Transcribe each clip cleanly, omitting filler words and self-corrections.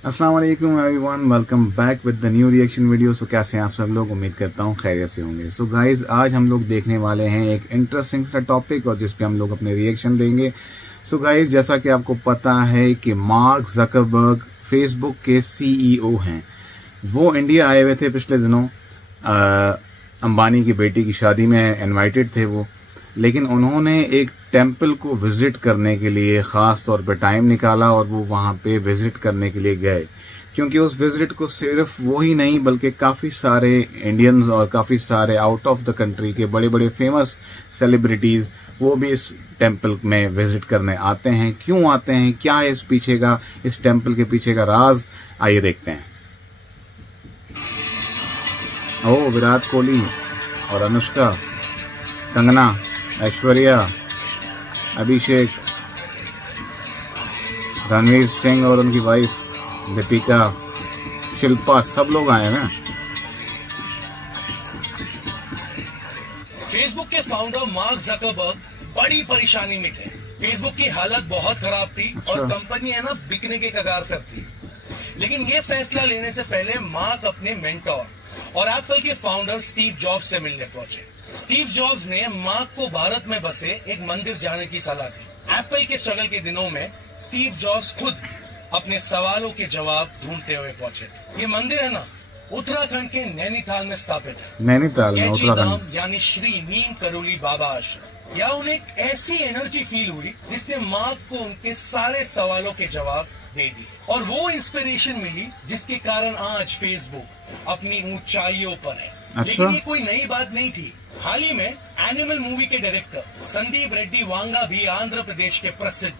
अस्सलाम वालेकुम everyone, welcome back with the new reaction video. So कैसे हैं आप सब लोग? उम्मीद करता हूँ खैरियत से होंगे। सो गाइज, आज हम लोग देखने वाले हैं एक इंटरेस्टिंग सा टॉपिक और जिस पे हम लोग अपने रिएक्शन देंगे। सो गाइज, जैसा कि आपको पता है कि मार्क ज़करबर्ग फेसबुक के CEO हैं। वो इंडिया आए हुए थे पिछले दिनों, अंबानी की बेटी की शादी में इनवाइटेड थे वो, लेकिन उन्होंने एक टेंपल को विजिट करने के लिए ख़ास तौर पर टाइम निकाला और वो वहाँ पे विजिट करने के लिए गए, क्योंकि उस विजिट को सिर्फ वो ही नहीं बल्कि काफ़ी सारे इंडियंस और काफ़ी सारे आउट ऑफ द कंट्री के बड़े बड़े फेमस सेलिब्रिटीज़ वो भी इस टेंपल में विजिट करने आते हैं। क्यों आते हैं, क्या है इस टेंपल के पीछे का राज, आइए देखते हैं। ओ, विराट कोहली और अनुष्का, कंगना, ऐश्वर्या, अभिषेक, रणवीर सिंह और उनकी वाइफ दीपिका, शिल्पा, सब लोग आए हैं। फेसबुक के फाउंडर मार्क ज़करबर्ग बड़ी परेशानी में थे। फेसबुक की हालत बहुत खराब थी और कंपनी है ना बिकने के कगार पर थी। लेकिन ये फैसला लेने से पहले मार्क अपने मेंटोर और एप्पल के फाउंडर स्टीव जॉब्स से मिलने पहुंचे। स्टीव जॉब्स ने मार्क को भारत में बसे एक मंदिर जाने की सलाह दी। एप्पल के स्ट्रगल के दिनों में स्टीव जॉब्स खुद अपने सवालों के जवाब ढूंढते हुए पहुंचे थे। ये मंदिर है ना, उत्तराखंड के नैनीताल में स्थापित है। नैनीताल में, उत्तराखंड, यानी श्री नीम करोली बाबा आश्रम। यहाँ उन्हें एक ऐसी एनर्जी फील हुई जिसने मार्क को उनके सारे सवालों के जवाब दे दी और वो इंस्पिरेशन मिली जिसके कारण आज फेसबुक अपनी ऊंचाइयों पर है। लेकिन ये कोई नई बात नहीं थी। हाल ही में एनिमल मूवी के डायरेक्टर संदीप रेड्डी वांगा भी आंध्र प्रदेश के प्रसिद्ध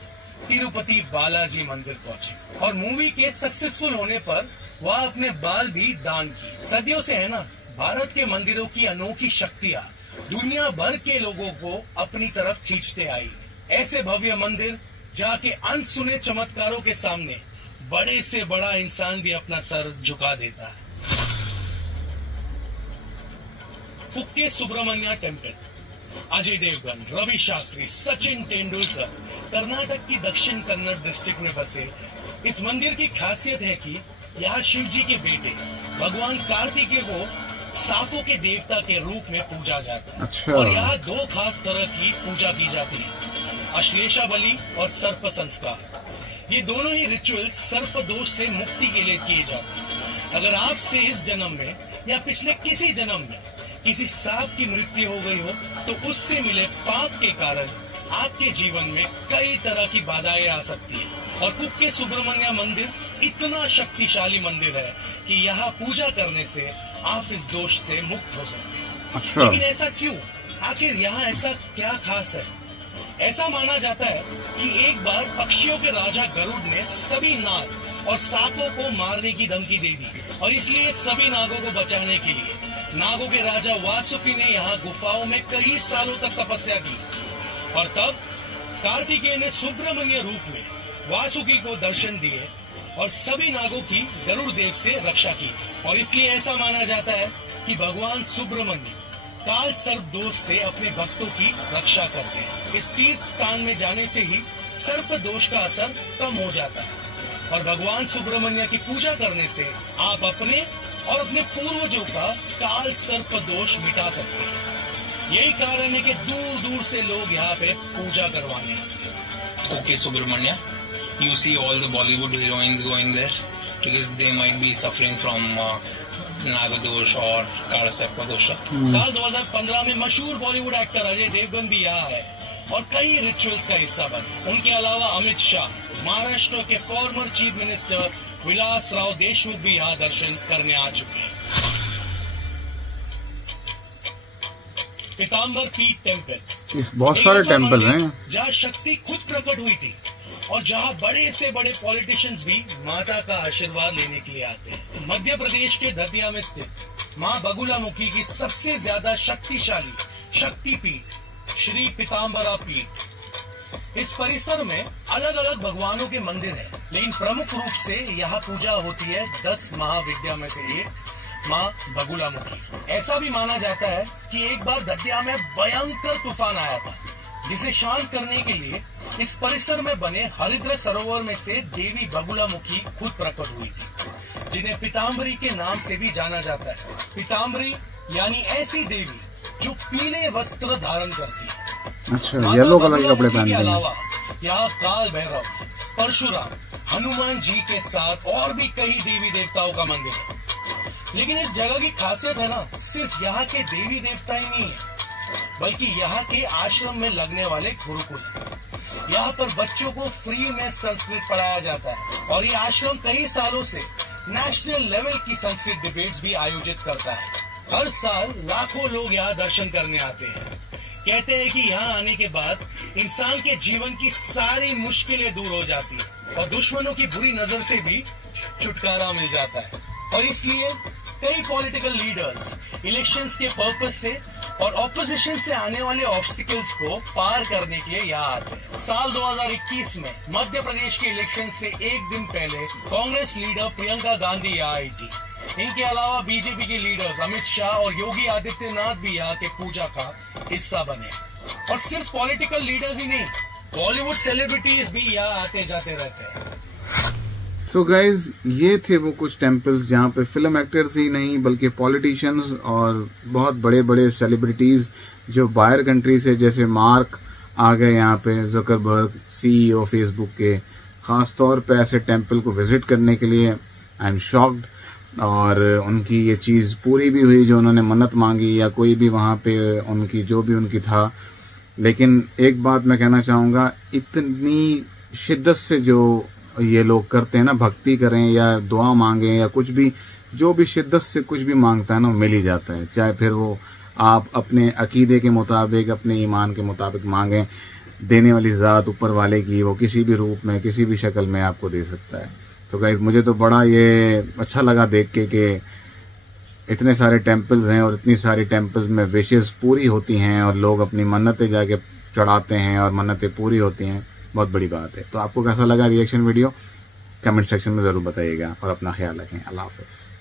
तिरुपति बालाजी मंदिर पहुंचे और मूवी के सक्सेसफुल होने पर वह अपने बाल भी दान की। सदियों से है ना, भारत के मंदिरों की अनोखी शक्तियां दुनिया भर के लोगों को अपनी तरफ खींचते आई। ऐसे भव्य मंदिर जाके अनसुने चमत्कारों के सामने बड़े से बड़ा इंसान भी अपना सर झुका देता है। कुक्के सुब्रमण्य टेम्पल, अजय देवगन, रवि शास्त्री, सचिन तेंदुलकर कर्नाटक की दक्षिण कन्नड़ डिस्ट्रिक्ट में बसे इस मंदिर की खासियत है कि यहाँ शिव जी के बेटे भगवान कार्तिकेय को सांपों के देवता के रूप में पूजा जाता है। और यहाँ दो खास तरह की पूजा की जाती है, अश्लेषा बलि और सर्प संस्कार। ये दोनों ही रिचुअल सर्प दोष से मुक्ति के लिए किए जाते हैं। अगर आपसे इस जन्म में या पिछले किसी जन्म में किसी सांप की मृत्यु हो गई हो तो उससे मिले पाप के कारण आपके जीवन में कई तरह की बाधाएं आ सकती है। और कुक्के सुब्रमण्य मंदिर इतना शक्तिशाली मंदिर है कि यहाँ पूजा करने से आप इस दोष से मुक्त हो सकते हैं। लेकिन ऐसा क्यों? आखिर यहाँ ऐसा क्या खास है? ऐसा माना जाता है कि एक बार पक्षियों के राजा गरुड़ ने सभी नाग और सांपों को मारने की धमकी दे दी और इसलिए सभी नागों को बचाने के लिए नागों के राजा वासुकी ने यहाँ गुफाओं में कई सालों तक तपस्या की और तब कार्तिकेय ने सुब्रमण्य रूप में वासुकी को दर्शन दिए और सभी नागों की गरुड़ देव से रक्षा की। और इसलिए ऐसा माना जाता है कि भगवान सुब्रमण्य काल सर्प दोष से अपने भक्तों की रक्षा करते हैं। इस तीर्थ स्थान में जाने से ही सर्प दोष का असर कम हो जाता है और भगवान सुब्रमण्य की पूजा करने से आप अपने और अपने पूर्वजों का काल सर्प दोष मिटा सकते हैं। यही कारण है कि दूर दूर से लोग यहाँ पे पूजा करवाने आते हैं। Okay, Subramanya, you see all the Bollywood heroines going there because they might be suffering from Nagadosh or Karasarpa dosha. साल 2015 में मशहूर बॉलीवुड एक्टर अजय देवगन भी यहाँ है और कई रिचुअल्स का हिस्सा बने। उनके अलावा अमित शाह, महाराष्ट्र के फॉर्मर चीफ मिनिस्टर विलास राव देशमुख भी यहाँ दर्शन करने आ चुके हैं। पीताम्बर पीठ टेम्पल, बहुत सारे टेम्पल हैं जहाँ शक्ति खुद प्रकट हुई थी और जहाँ बड़े से बड़े पॉलिटिशियंस भी माता का आशीर्वाद लेने के लिए आते हैं। मध्य प्रदेश के दतिया में स्थित माँ बगुलामुखी की सबसे ज्यादा शक्तिशाली शक्तिपीठ श्री पीताम्बरा पीठ। इस परिसर में अलग अलग भगवानों के मंदिर हैं, लेकिन प्रमुख रूप से यहाँ पूजा होती है 10 महाविद्या में से एक माँ बगुलामुखी। ऐसा भी माना जाता है कि एक बार दतिया में भयंकर तूफान आया था जिसे शांत करने के लिए इस परिसर में बने हरिद्र सरोवर में से देवी बगुलामुखी खुद प्रकट हुई थी, जिन्हें पीताम्बरी के नाम से भी जाना जाता है। पीताम्बरी यानी ऐसी देवी जो पीले वस्त्र धारण करती है। अच्छा, येलो कलर के कपड़े पहनते हैं। अलावा यहाँ काल भैरव, परशुराम, हनुमान जी के साथ और भी कई देवी देवताओं का मंदिर है। लेकिन इस जगह की खासियत है ना, सिर्फ यहाँ के देवी देवता ही नहीं है, बल्कि यहाँ के आश्रम में लगने वाले गुरुकुल। यहाँ पर बच्चों को फ्री में संस्कृत पढ़ाया जाता है और ये आश्रम कई सालों से नेशनल लेवल की संस्कृत डिबेट्स भी आयोजित करता है। हर साल लाखों लोग यहाँ दर्शन करने आते हैं। कहते हैं कि यहाँ आने के बाद इंसान के जीवन की सारी मुश्किलें दूर हो जाती है और दुश्मनों की बुरी नजर से भी छुटकारा मिल जाता है। और इसलिए कई पॉलिटिकल लीडर्स इलेक्शंस के पर्पस से और ऑपोजिशन से आने वाले ऑब्स्टिकल्स को पार करने के लिए यहाँ आते हैं। साल 2021 में मध्य प्रदेश के इलेक्शन से एक दिन पहले कांग्रेस लीडर प्रियंका गांधी यहाँ आई थी। इनके अलावा बीजेपी के लीडर्स अमित शाह और योगी आदित्यनाथ भी यहाँ के पूजा का हिस्सा बने। और सिर्फ पॉलिटिकल लीडर्स ही नहीं, बॉलीवुड सेलिब्रिटीज भी यहाँ आते जाते रहते हैं। सो गाइज, ये थे वो कुछ टेम्पल्स जहाँ पे फिल्म एक्टर्स ही नहीं बल्कि पॉलिटिशियंस और बहुत बड़े बड़े सेलिब्रिटीज जो बाहर कंट्री से, जैसे मार्क आ गए यहाँ पे, जकरबर्ग CEO फेसबुक के, खास तौर पे ऐसे टेम्पल को विजिट करने के लिए। I am shocked. और उनकी ये चीज़ पूरी भी हुई जो उन्होंने मन्नत मांगी, या कोई भी वहाँ पे उनकी जो भी उनकी था। लेकिन एक बात मैं कहना चाहूँगा, इतनी शिद्दत से जो ये लोग करते हैं ना, भक्ति करें या दुआ मांगें या कुछ भी, जो भी शिद्दत से कुछ भी मांगता है ना, मिल ही जाता है। चाहे फिर वो आप अपने अकीदे के मुताबिक, अपने ईमान के मुताबिक मांगें, देने वाली ज़ात ऊपर वाले की, वो किसी भी रूप में, किसी भी शक्ल में आपको दे सकता है। तो गाइस, मुझे तो बड़ा ये अच्छा लगा देख के कि इतने सारे टेम्पल्स हैं और इतनी सारी टेम्पल्स में विशेस पूरी होती हैं और लोग अपनी मन्नतें जाके चढ़ाते हैं और मन्नतें पूरी होती हैं। बहुत बड़ी बात है। तो आपको कैसा लगा रिएक्शन वीडियो, कमेंट सेक्शन में ज़रूर बताइएगा और अपना ख्याल रखें। अल्लाह हाफ़िज़।